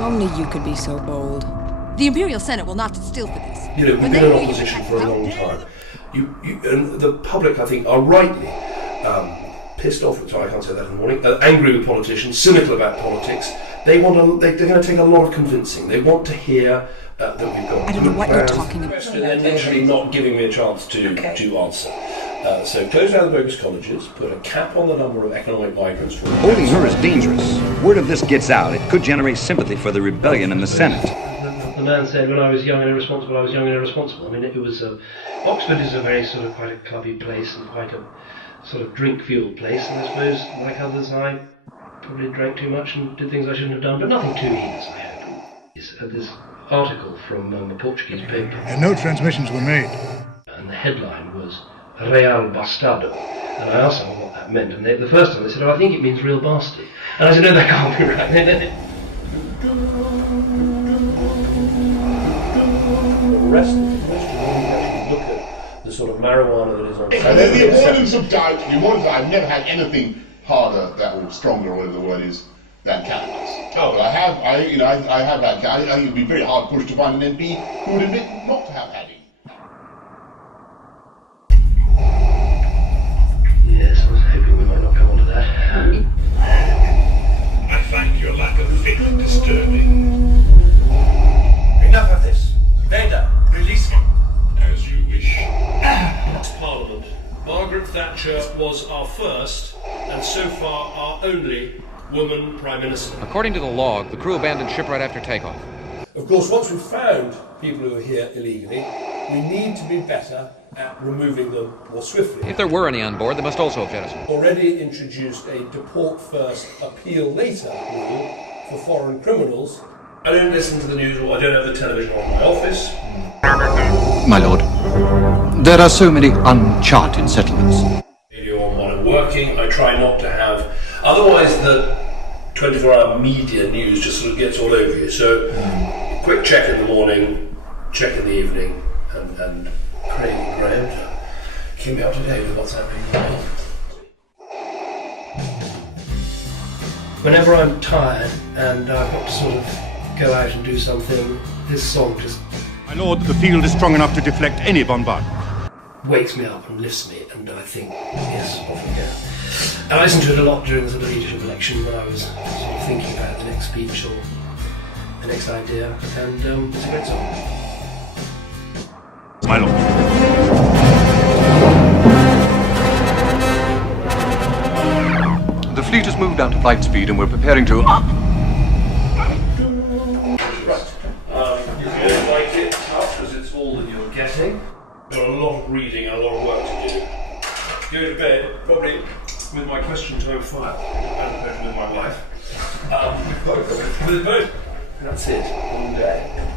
Only you could be so bold. The Imperial Senate will not sit still for this. You know, we've been in opposition for a long time. And the public, I think, are rightly pissed off. Sorry, I can't say that in the morning. Angry with politicians, cynical about politics. They're going to take a lot of convincing. They want to hear that we've got. I don't know what you're talking about. And then literally not giving me a chance to answer. So close down the bogus colleges, put a cap on the number of economic migrants. Holding her is dangerous. Word of this gets out, it could generate sympathy for the rebellion in the Senate. The man said, when I was young and irresponsible, I was young and irresponsible. I mean, it was Oxford is a very sort of quite a clubby place and quite a sort of drink-fueled place, and I suppose, like others, I probably drank too much and did things I shouldn't have done, but nothing too heinous, I hope. This article from a Portuguese paper. And no transmissions were made. And the headline was Real Bastardo. And I asked them what that meant, and the first time they said, oh, I think it means real bastard. And I said, no, that can't be right. Rest of the question, actually look at the sort of marijuana that is on. And then the avoidance of doubt, I've never had anything harder, or stronger, or whatever the word is, than cannabis. Oh, but I have had. I think it'd be very hard pushed to find an MP who would admit not to have had it. Yes, I was hoping we might not come on to that. I find your lack of faith disturbing. Enough of this. Vader, release him. As you wish. Parliament. Margaret Thatcher was our first, and so far our only, woman Prime Minister. According to the log, the crew abandoned ship right after takeoff. Of course, once we've found people who are here illegally, we need to be better at removing them more swiftly. If there were any on board, they must also have jettisoned. Already introduced a deport first, appeal later rule for foreign criminals. I don't listen to the news, or I don't have the television on in my office. My lord, there are so many uncharted settlements. Radio on while I'm working, I try not to have. Otherwise, the 24-hour media news just sort of gets all over you. So, quick check in the morning, check in the evening, and Craig and Graham to keep me up to date with what's happening in the world. Whenever I'm tired and I've got to sort of go out and do something, this song just... My lord, the field is strong enough to deflect any bombardment. Wakes me up and lifts me, and I think, yes, off we go. I listened to it a lot during the sort of leadership election when I was sort of thinking about the next speech or the next idea, and it's a great song. My lord. The fleet has moved down to flight speed and we're preparing to... You don't like it tough because it's all that you're getting. You've got a lot of reading and a lot of work to do. Go to bed, probably with my question time file, and with my wife. With both. That's it, all day.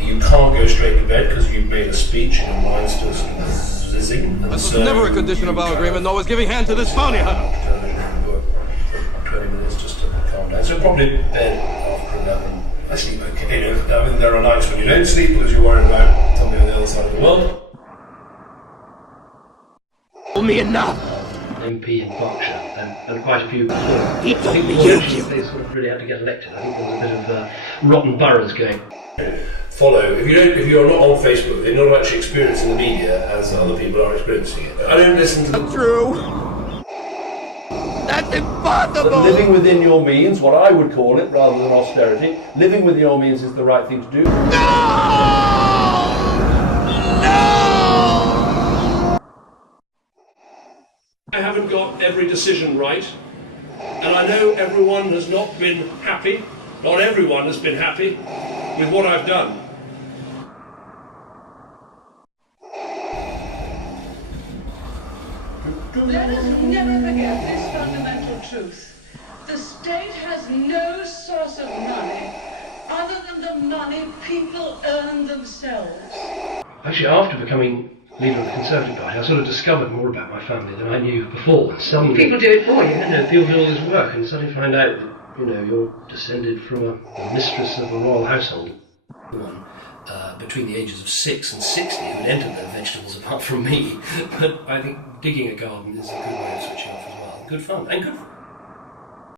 You can't go straight to bed because you've made a speech and your mind's still sort of zizzing. This was never a condition of our agreement, nor was giving hand to this bounty hunter. 20 minutes just to calm down. So probably bed after 11. I sleep okay. I mean, there are nights when you don't sleep because you're worried about something on the other side of the world. Me enough. MP in Berkshire and quite a few. I think they sort of really had to get elected. I think there was a bit of rotten boroughs going. Follow. If you're not on Facebook, then you're not actually experiencing the media as other people are experiencing it. I don't listen to the True. That's impossible. But living within your means, what I would call it, rather than austerity, living within your means is the right thing to do. I haven't got every decision right, and I know everyone has not been happy. Not everyone has been happy with what I've done. Let us never forget this fundamental truth. The state has no source of money other than the money people earn themselves. Actually, after becoming leader of the Conservative Party, I sort of discovered more about my family than I knew before. And suddenly, people do it for you. People do all this work, and suddenly find out that you're descended from a mistress of a royal household. One between the ages of 6 and 60 who had entered their vegetables apart from me. But I think digging a garden is a good way of switching off as well. Good fun and good.